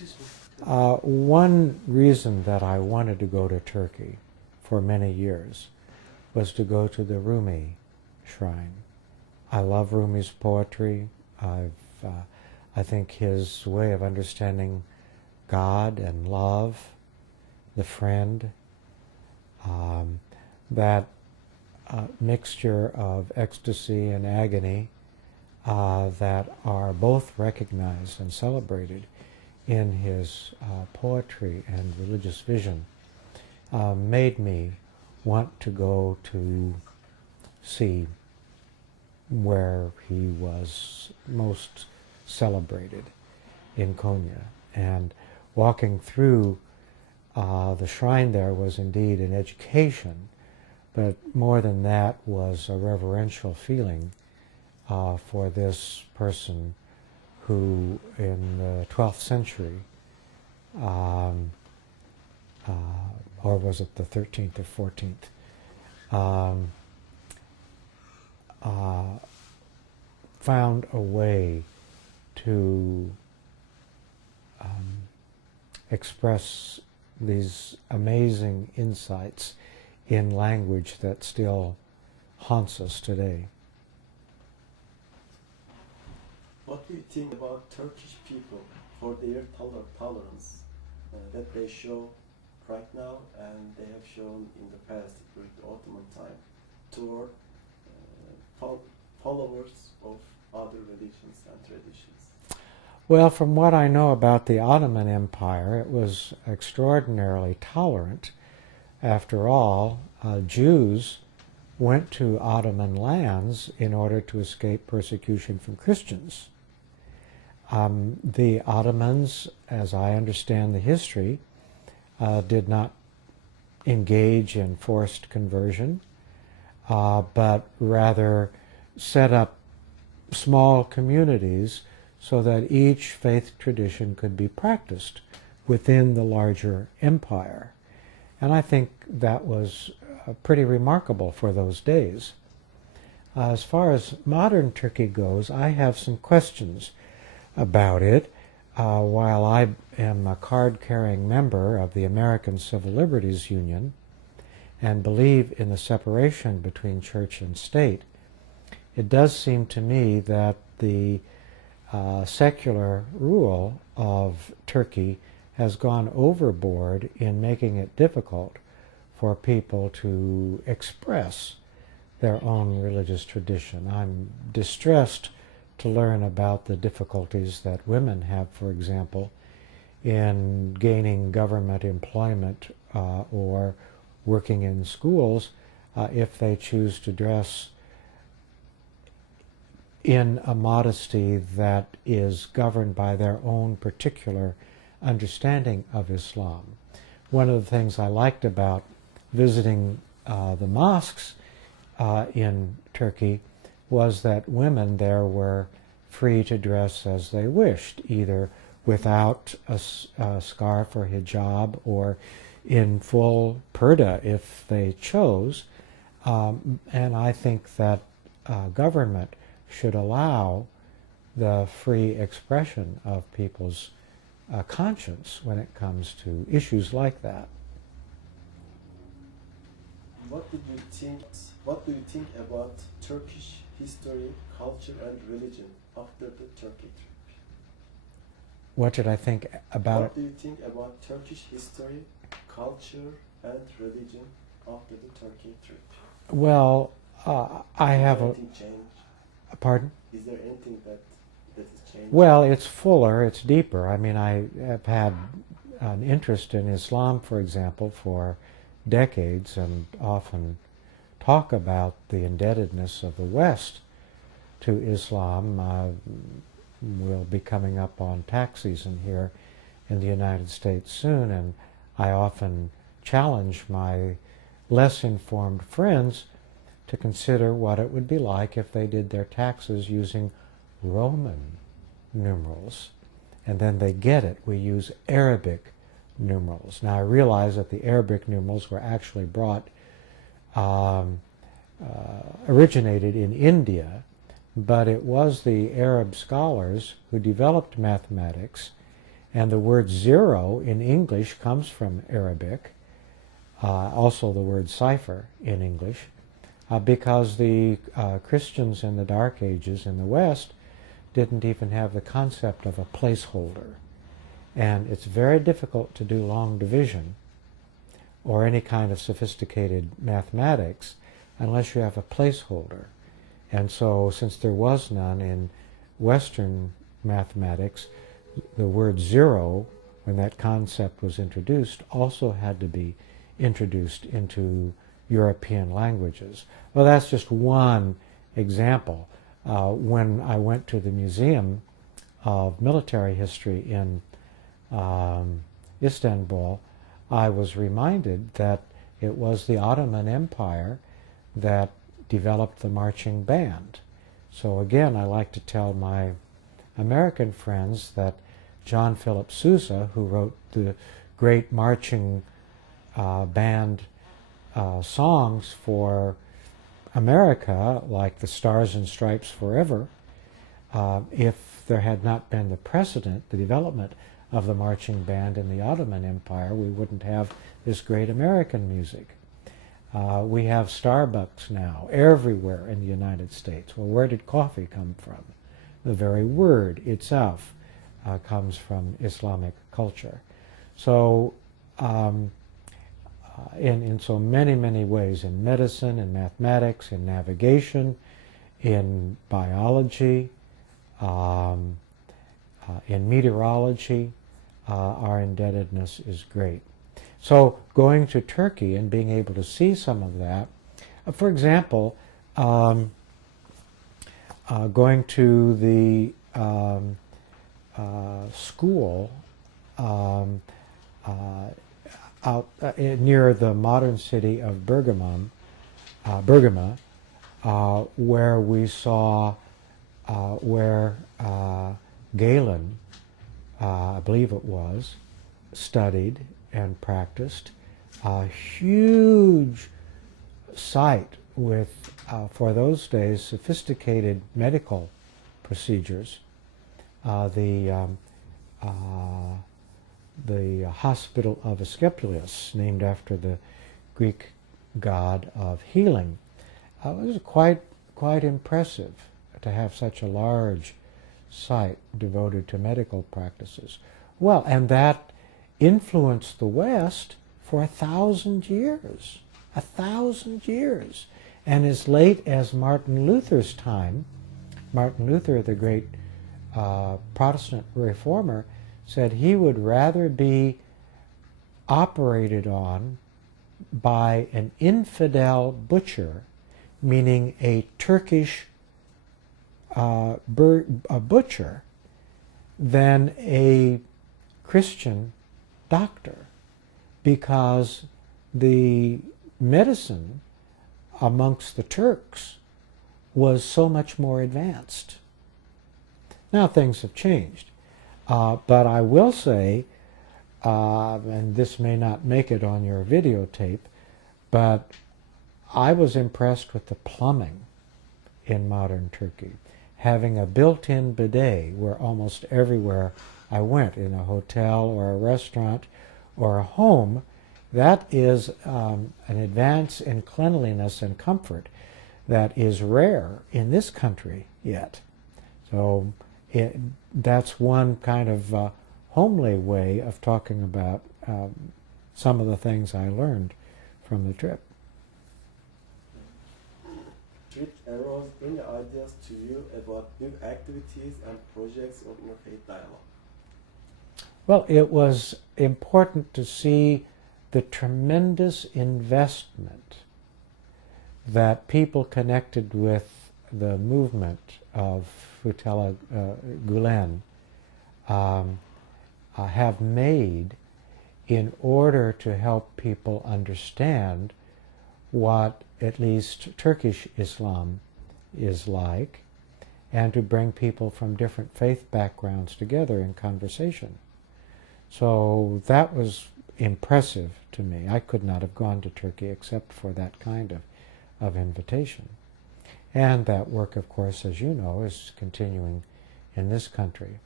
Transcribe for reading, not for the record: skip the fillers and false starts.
Excuse me. One reason that I wanted to go to Turkey for many years was to go to the Rumi shrine. I love Rumi's poetry. I think his way of understanding God and love, the friend, that mixture of ecstasy and agony that are both recognized and celebrated in his poetry and religious vision made me want to go to see where he was most celebrated in Konya. And walking through the shrine there was indeed an education, but more than that was a reverential feeling for this person who in the 12th century, or was it the 13th or 14th, found a way to express these amazing insights in language that still haunts us today. What do you think about Turkish people for their tolerance that they show right now and they have shown in the past during the Ottoman time toward followers of other religions and traditions? Well, from what I know about the Ottoman Empire, it was extraordinarily tolerant. After all, Jews went to Ottoman lands in order to escape persecution from Christians. The Ottomans, as I understand the history, did not engage in forced conversion, but rather set up small communities so that each faith tradition could be practiced within the larger empire. And I think that was pretty remarkable for those days. As far as modern Turkey goes, I have some questions about it. While I am a card-carrying member of the American Civil Liberties Union and believe in the separation between church and state, it does seem to me that the secular rule of Turkey has gone overboard in making it difficult for people to express their own religious tradition. I'm distressed to learn about the difficulties that women have, for example, in gaining government employment or working in schools if they choose to dress in a modesty that is governed by their own particular understanding of Islam. One of the things I liked about visiting the mosques in Turkey was that women there were free to dress as they wished, either without a scarf or hijab or in full purdah if they chose. And I think that government should allow the free expression of people's conscience when it comes to issues like that. What do you think about Turkish history, culture, and religion after the Turkey trip? What did I think about it? What do you think about Turkish history, culture, and religion after the Turkey trip? Well, I have a... Anything changed? Pardon? Is there anything that has changed? Well, it's fuller, it's deeper. I mean, I have had an interest in Islam, for example, for decades, and often talk about the indebtedness of the West to Islam. We'll be coming up on tax season here in the United States soon, and I often challenge my less informed friends to consider what it would be like if they did their taxes using Roman numerals. And then they get it. We use Arabic numerals. Now I realize that the Arabic numerals were actually originated in India, but it was the Arab scholars who developed mathematics And the word zero in English comes from Arabic, also the word cipher in English, because the Christians in the Dark Ages in the West didn't even have the concept of a placeholder. And it's very difficult to do long division or any kind of sophisticated mathematics unless you have a placeholder. And so, since there was none in Western mathematics, the word zero, when that concept was introduced, also had to be introduced into European languages. Well, that's just one example. When I went to the Museum of Military History in Istanbul, I was reminded that it was the Ottoman Empire that developed the marching band. So again, I like to tell my American friends that John Philip Sousa, who wrote the great marching band songs for America, like the Stars and Stripes Forever, if there had not been the precedent, the development of the marching band in the Ottoman Empire, we wouldn't have this great American music. We have Starbucks now everywhere in the United States. Well, where did coffee come from? The very word itself comes from Islamic culture. So in so many ways, in medicine, in mathematics, in navigation, in biology, in meteorology, our indebtedness is great. So going to Turkey and being able to see some of that, for example, going to the school out near the modern city of Bergama, where we saw where Galen, I believe it was, studied and practiced. A huge site with, for those days, sophisticated medical procedures. The Hospital of Asclepius, named after the Greek god of healing. It was quite impressive to have such a large site devoted to medical practices. Well, and that influenced the West for 1,000 years. 1,000 years. And as late as Martin Luther's time, Martin Luther, the great Protestant reformer, said he would rather be operated on by an infidel butcher, meaning a Turkish butcher, than a Christian doctor, because the medicine amongst the Turks was so much more advanced. Now things have changed, but I will say, and this may not make it on your videotape, but I was impressed with the plumbing in modern Turkey. Having a built-in bidet where almost everywhere I went, in a hotel or a restaurant or a home, that is an advance in cleanliness and comfort that is rare in this country yet. So that's one kind of homely way of talking about some of the things I learned from the trip. Which arose any ideas to you about new activities and projects of Interfaith Dialogue? Well, it was important to see the tremendous investment that people connected with the movement of Fethullah Gulen have made in order to help people understand what at least Turkish Islam is like, and to bring people from different faith backgrounds together in conversation. So that was impressive to me. I could not have gone to Turkey except for that kind of invitation. And that work, of course, as you know, is continuing in this country.